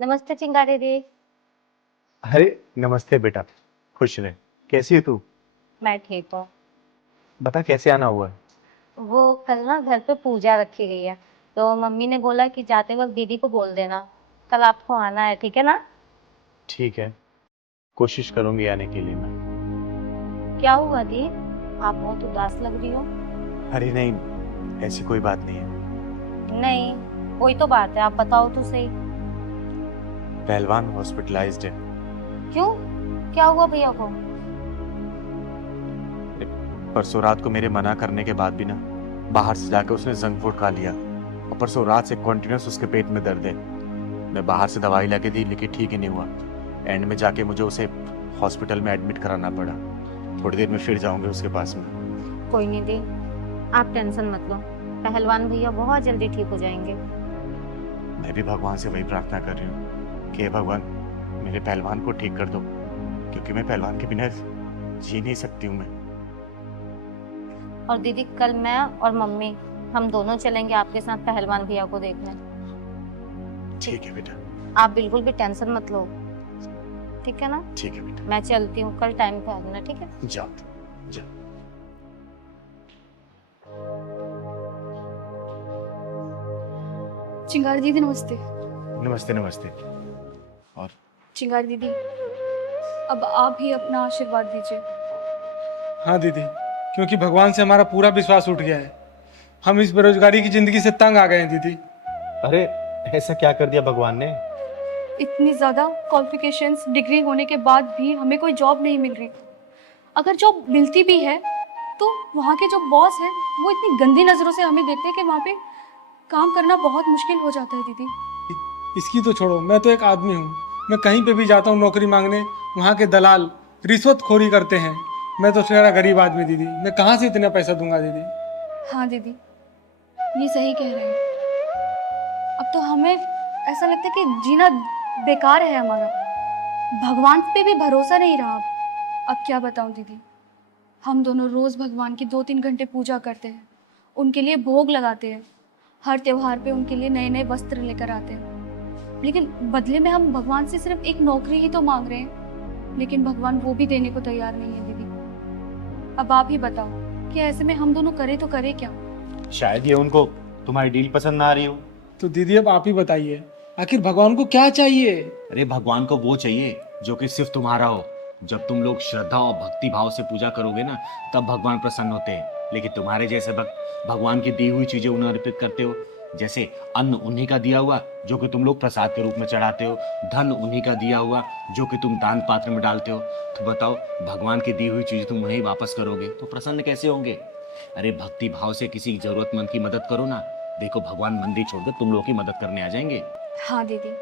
नमस्ते चिंगारी दी। अरे नमस्ते बेटा। खुश रहे। कैसी है तू? मैं ठीक हूँ। बता कैसे आना हुआ है? वो कल ना घर पे पूजा रखी गई है, तो मम्मी ने बोला कि जाते वक्त दीदी को बोल देना कल आपको आना है, ठीक है ना? ठीक है, कोशिश करूंगी आने के लिए मैं। क्या हुआ दी? आप बहुत उदास लग रही हो। अरे नहीं, ऐसी कोई बात नहीं है। नहीं, कोई तो बात है, आप बताओ तो सही। पहलवान हॉस्पिटलाइज्ड है। क्यों? क्या हुआ भैया को? परसों रात को मेरे मना करने के बाद भी ना बाहर से जाके उसने जंक फूड खा लिया, और परसों रात से कॉन्टिन्यूस उसके पेट में दर्द है। मैं बाहर से दवाई लाके दी लेकिन ठीक ही नहीं हुआ। एंड में जाके मुझे उसे हॉस्पिटल में एडमिट कराना पड़ा। थोड़ी देर में फिर जाऊंगे उसके पास में। कोई नहीं दी, आप टेंशन मत लो, पहलवान भैया बहुत जल्दी ठीक हो जाएंगे। मैं भी भगवान से वही प्रार्थना कर रही हूँ कि हे भगवान मेरे पहलवान को ठीक कर दो, क्योंकि मैं पहलवान के बिना जी नहीं सकती हूँ मैं। और दीदी कल मैं और मम्मी हम दोनों चलेंगे आपके साथ पहलवान भैया को देखने। ठीक है बेटा। आप बिल्कुल भी टेंशन मत लो, ठीक है ना? ठीक है बेटा। मैं चलती हूँ, कल टाइम पे आ जाना, ठीक है? जाओ जाओ। चिंगारी दीदी नमस्ते। नमस्ते नमस्ते। और चिंगारी दीदी, अब आप ही अपना आशीर्वाद दीजिए। हाँ दीदी, क्योंकि भगवान से हमारा पूरा विश्वास उठ गया है। हम इस बेरोजगारी की जिंदगी से तंग आ गए हैं दीदी। अरे ऐसा क्या कर दिया भगवान ने? इतनी ज़्यादा क्वालिफिकेशंस डिग्री होने के बाद भी हमें कोई जॉब नहीं मिल रही। अगर जॉब मिलती भी है तो वहाँ के जो बॉस हैं वो इतनी गंदी नज़रों से हमें देखते हैं कि वहाँ पे काम करना बहुत मुश्किल हो जाता है दीदी। इसकी तो छोड़ो, मैं तो एक आदमी हूँ। मैं कहीं पे भी जाता हूँ नौकरी मांगने, वहाँ के दलाल रिश्वतखोरी करते हैं। मैं तो शेरा गरीब आदमी दीदी, मैं कहाँ से इतना पैसा दूंगा दीदी। हाँ दीदी, ये सही कह रहे हैं। अब तो हमें ऐसा लगता है कि जीना बेकार है हमारा। भगवान पे भी भरोसा नहीं रहा अब क्या बताऊं दीदी। हम दोनों रोज भगवान की 2-3 घंटे पूजा करते हैं, उनके लिए भोग लगाते हैं, हर त्योहार पे उनके लिए नए नए वस्त्र लेकर आते हैं। लेकिन बदले में हम भगवान से सिर्फ एक नौकरी ही तो मांग रहे हैं, लेकिन भगवान वो भी देने को तैयार नहीं है दीदी। अब आप ही बताओ कि ऐसे में हम दोनों करें तो करें क्या? शायद ये उनको तुम्हारी डील पसंद ना आ रही हो। तो दीदी अब आप ही बताइए, आखिर भगवान को क्या चाहिए? अरे भगवान को वो चाहिए जो कि सिर्फ तुम्हारा हो। जब तुम लोग श्रद्धा और भक्ति भाव से पूजा करोगे ना, तब भगवान प्रसन्न होते हैं। लेकिन तुम्हारे जैसे भक्त भगवान की दी हुई चीजें उन्हें अर्पित करते हो, जैसे अन्न उन्हीं का दिया हुआ जो कि तुम लोग प्रसाद के रूप में चढ़ाते हो, धन उन्हीं का दिया हुआ जो कि तुम दान पात्र में डालते हो। तो बताओ, भगवान की दी हुई चीजें तुम उन्हें वापस करोगे तो प्रसन्न कैसे होंगे? अरे भक्ति भाव से किसी जरूरतमंद की मदद करो ना। देखो भगवान मंदिर छोड़कर तुम लोग की मदद करने आ जाएंगे। हाँ दीदी,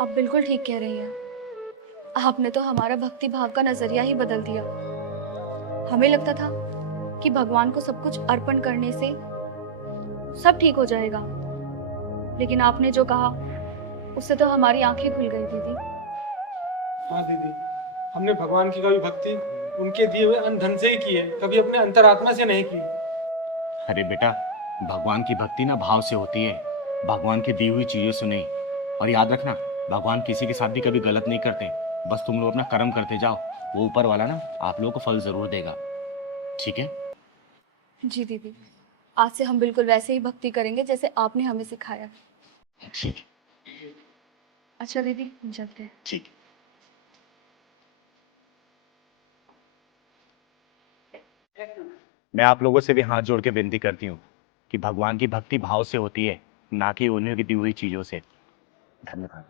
आप बिल्कुल ठीक कह रही हैं। आपने तो हमारा भक्ति भाव का नजरिया ही बदल दिया। हमें लगता था कि भगवान को सब कुछ अर्पण करने से सब ठीक हो जाएगा, लेकिन आपने जो कहा उससे तो हमारी आंखें खुल गई दीदी। हाँ दीदी, हमने भगवान की कभी भक्ति उनके दिए हुए अन्न धन से ही की है, कभी अपने अंतरात्मा से नहीं की। अरे बेटा, भगवान की भक्ति ना भाव से होती है, भगवान की दी हुई चीजों से नहीं। और याद रखना, भगवान किसी के साथ भी कभी गलत नहीं करते। बस तुम लोग अपना कर्म करते जाओ, वो ऊपर वाला ना आप लोगों को फल जरूर देगा। ठीक है? जी दीदी, आज से हम बिल्कुल वैसे ही भक्ति करेंगे जैसे आपने हमें सिखाया। ठीक। अच्छा दीदी, हम चलते हैं। ठीक। मैं आप लोगों से भी हाथ जोड़ के विनती करती हूँ कि भगवान की भक्ति भाव से होती है, ना कि उन्हीं की दी हुई चीजों से। धन्यवाद।